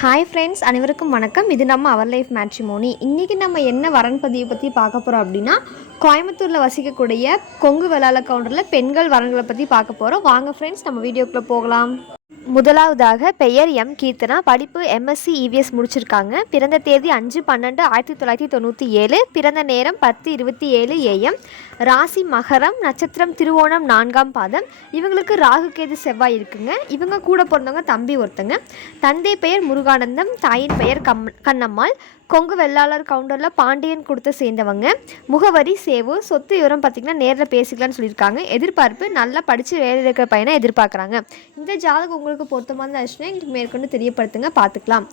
Hi friends, அனைவருக்கும் வணக்கம். இது நம்ம அவர் லைஃப் மேட்ரிமோனி. இன்றைக்கி நம்ம என்ன வரன் பதிவை பற்றி பார்க்க போகிறோம் அப்படின்னா, கோயம்புத்தூரில் வசிக்கக்கூடிய கொங்கு வெள்ளாள கவுண்டரில் பெண்கள் வரன்களை பற்றி பார்க்க போகிறோம். வாங்க ஃப்ரெண்ட்ஸ், நம்ம வீடியோக்குள்ளே போகலாம். முதலாவதாக பெயர் எம் கீர்த்தனா. படிப்பு எம்எஸ்சி இவிஎஸ் முடிச்சிருக்காங்க. பிறந்த தேதி 5/12/1997. பிறந்த நேரம் 10:27 AM. ராசி மகரம். நட்சத்திரம் திருவோணம் 4ஆம் பாதம். இவங்களுக்கு ராகு கேது செவ்வாய் இருக்குங்க. இவங்க கூட பிறந்தவங்க தம்பி ஒருத்தங்க. தந்தை பெயர் முருகானந்தம். தாயின் பெயர் கண்ணம்மாள். கொங்கு வெள்ளாளர் கவுண்டரில் பாண்டியன் கொடுத்து சேர்ந்தவங்க. முகவரி சேவு. சொத்து விவரம் பார்த்திங்கன்னா நேரில் பேசிக்கலான்னு சொல்லியிருக்காங்க. எதிர்பார்ப்பு நல்லா படித்து வேலை இருக்கிற பையனை எதிர்பார்க்குறாங்க. இந்த ஜாதகம் உங்களுக்கு பொருத்தமான ஆச்சுன்னா எங்களுக்கு மேற்கொண்டு தெரியப்படுத்துங்க, பார்த்துக்கலாம்.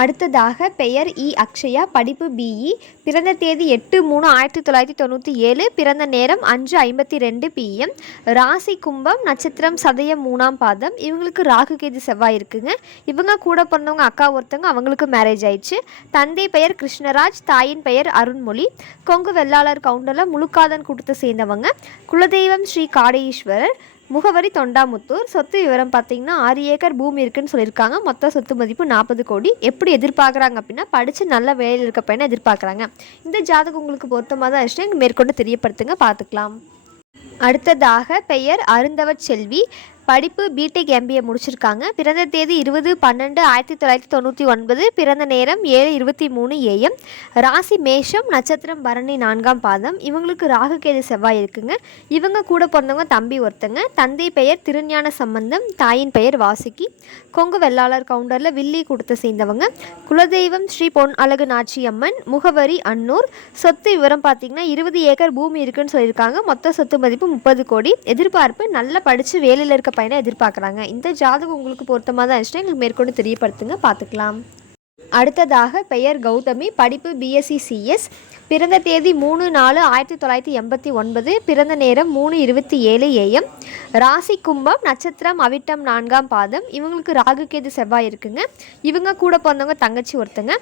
அடுத்ததாக பெயர் இ அக்ஷயா. படிப்பு பிஇ. பிறந்த தேதி 8/3/1997. பிறந்த நேரம் 5:52 PM. ராசி கும்பம். நட்சத்திரம் சதயம் 3ஆம் பாதம். இவங்களுக்கு ராகு கேது செவ்வாய் இருக்குங்க. இவங்க கூட பிறந்தவங்க அக்கா ஒருத்தவங்க, அவங்களுக்கு மேரேஜ் ஆயிடுச்சு. தந்தை பெயர் கிருஷ்ணராஜ். தாயின் பெயர் அருண்மொழி. கொங்கு வெள்ளாளர் கவுண்டரில் முழுக்காதன் கூட்டத்தை சேர்ந்தவங்க. குலதெய்வம் ஸ்ரீ காடேஸ்வரர். முகவரி தொண்டாமுத்தூர். சொத்து விவரம் பார்த்திங்கன்னா 6 ஏக்கர் பூமி இருக்குன்னு சொல்லியிருக்காங்க. மொத்த சொத்து மதிப்பு 40 கோடி. எப்படி எதிர்பார்க்குறாங்க அப்படின்னா, படித்து நல்ல வேலையில் இருக்க பையனை எதிர்பார்க்குறாங்க. இந்த ஜாதகம் உங்களுக்கு பொருத்தமாக தான் இருந்துச்சுன்னா மேற்கொண்டு தெரியப்படுத்துங்க, பார்த்துக்கலாம். அடுத்ததாக பெயர் அருந்தவச் செல்வி. படிப்பு பிடெக் எம்பிஏ முடிச்சிருக்காங்க. பிறந்த தேதி 20/12/1999. பிறந்த நேரம் 7:23 AM. ராசி மேஷம். நட்சத்திரம் பரணி 4ஆம் பாதம். இவங்களுக்கு ராகு கேது செவ்வாய் இருக்குங்க. இவங்க கூட பிறந்தவங்க தம்பி ஒருத்தங்க. தந்தை பெயர் திருஞான சம்பந்தம். தாயின் பெயர் வாசுகி. கொங்கு வெள்ளாளர் கவுண்டரில் வில்லி கொடுத்து சேர்ந்தவங்க. குலதெய்வம் ஸ்ரீ பொன் அழகு நாச்சியம்மன். முகவரி அன்னூர். சொத்து விவரம் பார்த்திங்கன்னா 20 ஏக்கர் பூமி இருக்குன்னு சொல்லியிருக்காங்க. மொத்த சொத்து மதிப்பு 30 கோடி. எதிர்பார்ப்பு நல்லா படித்து வேலையில் இருக்க பையனை எதிர்பார்க்குறாங்க. இந்த ஜாதகம் உங்களுக்கு பொருத்தமாக தான் இருந்துச்சுன்னா எங்களுக்கு மேற்கொண்டு தெரியப்படுத்துங்க, பார்த்துக்கலாம். அடுத்ததாக பெயர் கௌதமி. படிப்பு பிஎஸ்சி சிஎஸ். பிறந்த தேதி 3/4/1989. பிறந்த நேரம் 3:27 AM. ராசி கும்பம். நட்சத்திரம் அவிட்டம் 4ஆம் பாதம். இவங்களுக்கு ராகு கேது செவ்வாய் இருக்குங்க. இவங்க கூட பிறந்தவங்க தங்கச்சி ஒருத்தங்க.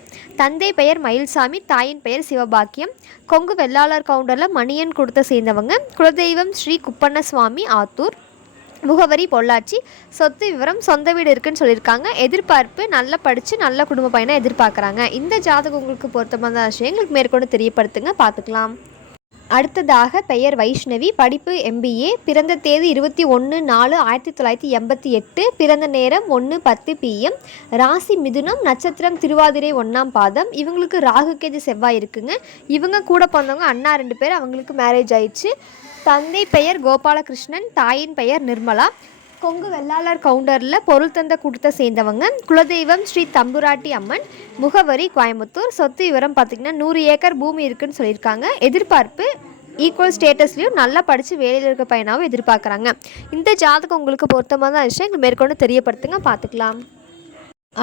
தந்தை பெயர் மயில்சாமி. தாயின் பெயர் சிவபாக்கியம். கொங்கு வெள்ளாளர் கவுண்டரில் மணியன் கொடுத்த சேர்ந்தவங்க. குலதெய்வம் ஸ்ரீ குப்பண்ண சுவாமி ஆத்தூர். முகவரி பொள்ளாச்சி. சொத்து விவரம் சொந்த வீடு இருக்குன்னு சொல்லியிருக்காங்க. எதிர்பார்ப்பு நல்லா படித்து நல்ல குடும்ப பையனை எதிர்பார்க்குறாங்க. இந்த ஜாதகம் உங்களுக்கு பொருத்தமாக தான் விஷயம் எங்களுக்கு மேற்கொண்டு தெரியப்படுத்துங்க, பார்த்துக்கலாம். அடுத்ததாக பெயர் வைஷ்ணவி. படிப்பு எம்பிஏ. பிறந்த தேதி 21/4/1988. பிறந்த நேரம் 1:10 PM. ராசி மிதுனம். நட்சத்திரம் திருவாதிரை 1ஆம் பாதம். இவங்களுக்கு ராகு கேது செவ்வாய் இருக்குங்க. இவங்க கூட பிறந்தவங்க அண்ணா 2 பேர், அவங்களுக்கு மேரேஜ் ஆயிடுச்சு. தந்தை பெயர் கோபாலகிருஷ்ணன். தாயின் பெயர் நிர்மலா. கொங்கு வெள்ளாளர் கவுண்டரில் பொருள் தந்த கூட்டத்தை சேர்ந்தவங்க. குலதெய்வம் ஸ்ரீ தம்புராட்டி அம்மன். முகவரி கோயம்புத்தூர். சொத்து விவரம் பார்த்திங்கன்னா 100 ஏக்கர் பூமி இருக்குன்னு சொல்லியிருக்காங்க. எதிர்பார்ப்பு ஈக்குவல் ஸ்டேட்டஸ்லையும் நல்லா படித்து வேலையில் இருக்க பையனாகவும் எதிர்பார்க்குறாங்க. இந்த ஜாதகம் உங்களுக்கு பொருத்தமாக தான் விஷயம் எங்களுக்கு மேற்கொண்டு தெரியப்படுத்துங்க, பார்த்துக்கலாம்.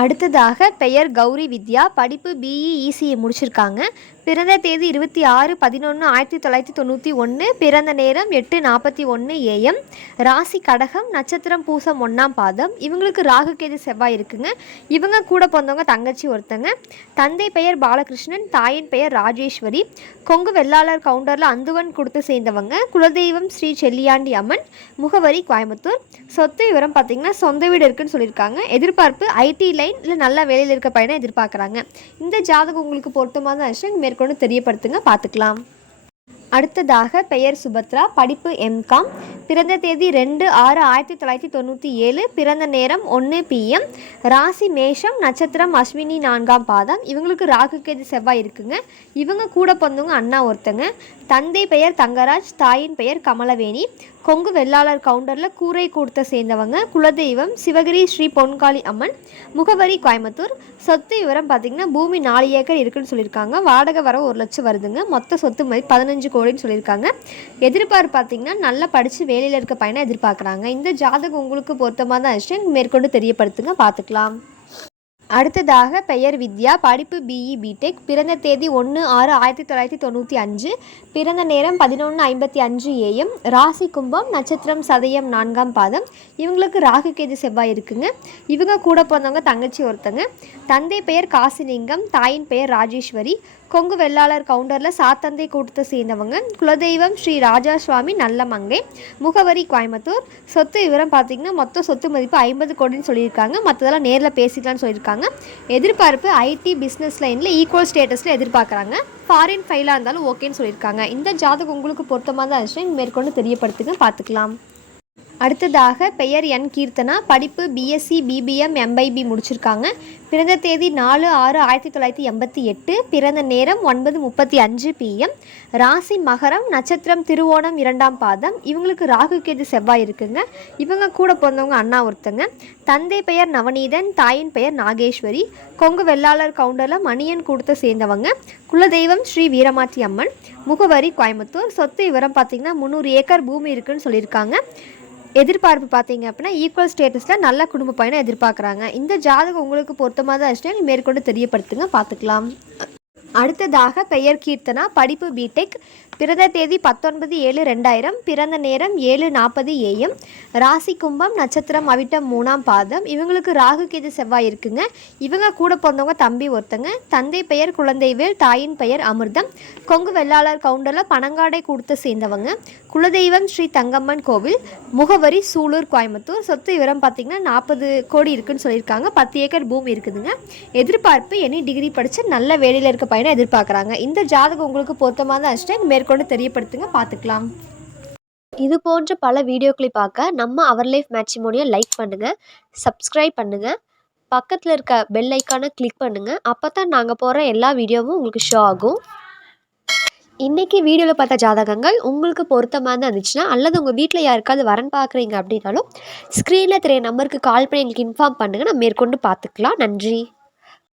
அடுத்ததாக பெயர் கௌரி வித்யா. படிப்பு பிஇ இசிஏ முடிச்சிருக்காங்க. பிறந்த தேதி 26/11/1991. பிறந்த நேரம் 8:41 AM. ராசி கடகம். நட்சத்திரம் பூசம் 1ஆம் பாதம். இவங்களுக்கு ராகு கேது செவ்வாய் இருக்குங்க. இவங்க கூட பிறந்தவங்க தங்கச்சி ஒருத்தங்க. தந்தை பெயர் பாலகிருஷ்ணன். தாயின் பெயர் ராஜேஸ்வரி. கொங்கு வெள்ளாளர் கவுண்டரில் அந்துவன் கொடுத்து சேர்ந்தவங்க. குலதெய்வம் ஸ்ரீ செல்லியாண்டி அம்மன். முகவரி கோயம்புத்தூர். சொத்து விவரம் பார்த்திங்கன்னா சொந்த வீடு இருக்குன்னு சொல்லியிருக்காங்க. எதிர்பார்ப்பு ஐடி லைன் இல்லை நல்ல வேலையில் இருக்க பையனை எதிர்பார்க்குறாங்க. இந்த ஜாதகம் உங்களுக்கு பொருத்தமாக தான் விஷயம் மேற்கொண்டு தெரியப்படுத்துங்க, பார்த்துக்கலாம். அடுத்ததாக பெயர் சுபத்ரா. படிப்பு எம்காம். பிறந்த தேதி 2/6/1997. பிறந்த நேரம் 1 PM. ராசி மேஷம். நட்சத்திரம் அஸ்வினி 4ஆம் பாதம். இவங்களுக்கு ராகு கேது செவ்வாய் இருக்குங்க. இவங்க கூட பிறந்தவங்க அண்ணா ஒருத்தங்க. தந்தை பெயர் தங்கராஜ். தாயின் பெயர் கமலவேணி. கொங்கு வெள்ளாளர் கவுண்டரில் கூரை கொடுத்த சேர்ந்தவங்க. குலதெய்வம் சிவகிரி ஸ்ரீ பொன்காளி அம்மன். முகவரி கோயம்புத்தூர். சொத்து விவரம் பார்த்திங்கன்னா பூமி 4 ஏக்கர் இருக்குன்னு சொல்லியிருக்காங்க. வாடகை வர 1 லட்சம் வருதுங்க. மொத்த சொத்து மதிப்பு 15 கோடின்னு சொல்லியிருக்காங்க. எதிர்பார்ப்பு பார்த்திங்கன்னா நல்லா படித்து வேலையில் இருக்க பையனை எதிர்பார்க்குறாங்க. இந்த ஜாதகம் உங்களுக்கு பொருத்தமாக தான் விஷயம் மேற்கொண்டு தெரியப்படுத்துங்க, பார்த்துக்கலாம். அடுத்ததாக பெயர் வித்யா. படிப்பு பிஇ பிடெக். பிறந்த தேதி 1/6/1995. பிறந்த நேரம் 11:55 AM. ராசி கும்பம். நட்சத்திரம் சதயம் 4ஆம் பாதம். இவங்களுக்கு ராகு கேது செவ்வாய் இருக்குங்க. இவங்க கூட பிறந்தவங்க தங்கச்சி ஒருத்தங்க. தந்தை பெயர் காசிலிங்கம். தாயின் பெயர் ராஜேஸ்வரி. கொங்கு வெள்ளாளர் கவுண்டரில் சாத்தந்தை கூட்டத்தை சேர்ந்தவங்க. குலதெய்வம் ஸ்ரீ ராஜா சுவாமி நல்லமங்கை. முகவரி கோயம்புத்தூர். சொத்து விவரம் பார்த்திங்கன்னா மொத்தம் சொத்து மதிப்பு 50 கோடின்னு சொல்லியிருக்காங்க. மற்றதெல்லாம் நேரில் பேசிக்கலாம்னு சொல்லியிருக்காங்க. எதிர்பார்ப்பு ஐடி பிஸ்னஸ் லைனில் ஈக்குவல் ஸ்டேட்டஸில் எதிர்பார்க்குறாங்க. ஃபாரின் ஃபைலாக இருந்தாலும் ஓகேன்னு சொல்லியிருக்காங்க. இந்த ஜாதகம் உங்களுக்கு பொருத்தமாக தான் இருந்துச்சுன்னா மேற்கொண்டு தெரியப்படுத்துங்க, பார்த்துக்கலாம். அடுத்ததாக பெயர் என் கீர்த்தனா. படிப்பு பிஎஸ்சி பிபிஎம் எம்ஐபி முடிச்சிருக்காங்க. பிறந்த தேதி 4/6/1988. பிறந்த நேரம் 9:35 PM. ராசி மகரம், நட்சத்திரம் திருவோணம் 2ஆம் பாதம். இவங்களுக்கு ராகு கேது செவ்வாய் இருக்குங்க. இவங்க கூட பிறந்தவங்க அண்ணா ஒருத்தங்க. தந்தை பெயர் நவநீதன், தாயின் பெயர் நாகேஸ்வரி. கொங்கு வெள்ளாளர் கவுண்டரில் மணியன் கூட்டத்தை சேர்ந்தவங்க. குலதெய்வம் ஸ்ரீ வீரமாச்சி அம்மன். முகவரி கோயம்புத்தூர். சொத்து விவரம் பார்த்திங்கன்னா 300 ஏக்கர் பூமி இருக்குன்னு சொல்லியிருக்காங்க. எதிர்பார்ப்பு பார்த்தீங்க அப்படின்னா ஈக்குவல் ஸ்டேட்டஸில் நல்ல குடும்ப பயணம் எதிர்பார்க்குறாங்க. இந்த ஜாதகம் உங்களுக்கு பொருத்தமாக தான் இருந்துச்சுன்னா மேற்கொண்டு தெரியப்படுத்துங்க, பார்த்துக்கலாம். அடுத்ததாக பெயர் கீர்த்தனா. படிப்பு பிடெக். பிறந்த தேதி 19/7/2000. பிறந்த நேரம் 7:40 AM. ராசி கும்பம், நட்சத்திரம் அவிட்டம் 3ஆம் பாதம். இவங்களுக்கு ராகு கேது செவ்வாய் இருக்குங்க. இவங்க கூட பிறந்தவங்க தம்பி ஒருத்தங்க. தந்தை பெயர் குழந்தைவேல், தாயின் பெயர் அமிர்தம். கொங்கு வெள்ளாளர் கவுண்டரில் பனங்காடை கூட்டத்தை சேர்ந்தவங்க. குலதெய்வம் ஸ்ரீ தங்கம்மன் கோவில். முகவரி சூலூர் கோயம்புத்தூர். சொத்து விவரம் பார்த்திங்கன்னா 40 கோடி இருக்குன்னு சொல்லியிருக்காங்க. 10 ஏக்கர் பூமி இருக்குதுங்க. எதிர்பார்ப்பு எனி டிகிரி படித்து நல்ல வேலையில் இருக்க பையனை எதிர்பார்க்குறாங்க. இந்த ஜாதகம் உங்களுக்கு பொருத்தமாக தான் இருந்துச்சுன்னா மேற்கொண்டு தெரியப்படுத்துங்க, பார்த்துக்கலாம். இது போன்ற பல வீடியோக்களை பார்க்க நம்ம அவர் லைஃப் மேட்ரிமோனியை லைக் பண்ணுங்கள், சப்ஸ்கிரைப் பண்ணுங்கள், பக்கத்தில் இருக்க பெல் ஐக்கானை கிளிக் பண்ணுங்கள். அப்போ தான் நாங்கள் போடுற எல்லா வீடியோவும் உங்களுக்கு ஷோ ஆகும். இன்றைக்கி வீடியோவில் பார்த்த ஜாதகங்கள் உங்களுக்கு பொருத்தமாக தான் இருந்துச்சுன்னா, அல்லது உங்கள் வீட்டில் யாருக்காவது வரன் பார்க்குறீங்க அப்படின்னாலும் ஸ்க்ரீனில் தெரிய நம்பருக்கு கால் பண்ணி எங்களுக்கு இன்ஃபார்ம் பண்ணுங்கள். நம்ம மேற்கொண்டு பார்த்துக்கலாம். நன்றி.